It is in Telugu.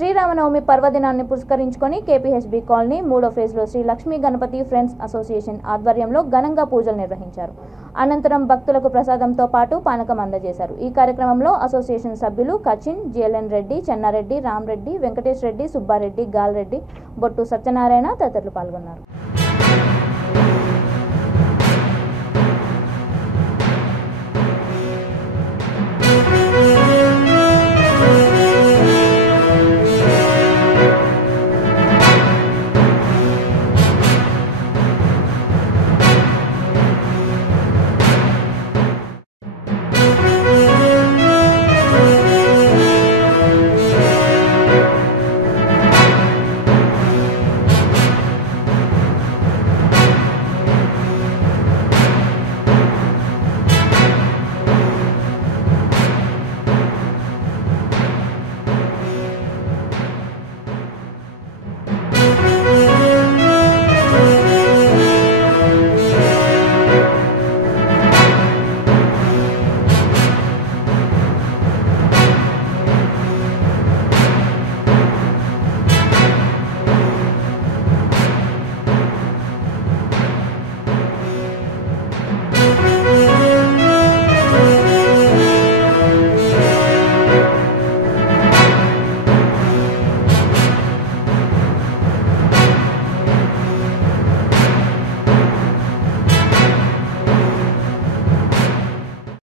శ్రీరామనవమి పర్వదినాన్ని పురస్కరించుకొని కేపీహెచ్బీ కాలనీ 3వ ఫేజ్లో శ్రీ లక్ష్మీ గణపతి ఫ్రెండ్స్ అసోసియేషన్ ఆధ్వర్యంలో ఘనంగా పూజలు నిర్వహించారు. అనంతరం భక్తులకు ప్రసాదంతో పాటు పానకం అందజేశారు. ఈ కార్యక్రమంలో అసోసియేషన్ సభ్యులు కచిన్, జేఎల్ఎన్ రెడ్డి, చెన్నారెడ్డి, రామరెడ్డి, వెంకటేష్ రెడ్డి, సుబ్బారెడ్డి, గాల్రెడ్డి, బొట్టు సత్యనారాయణ తదితరులు పాల్గొన్నారు.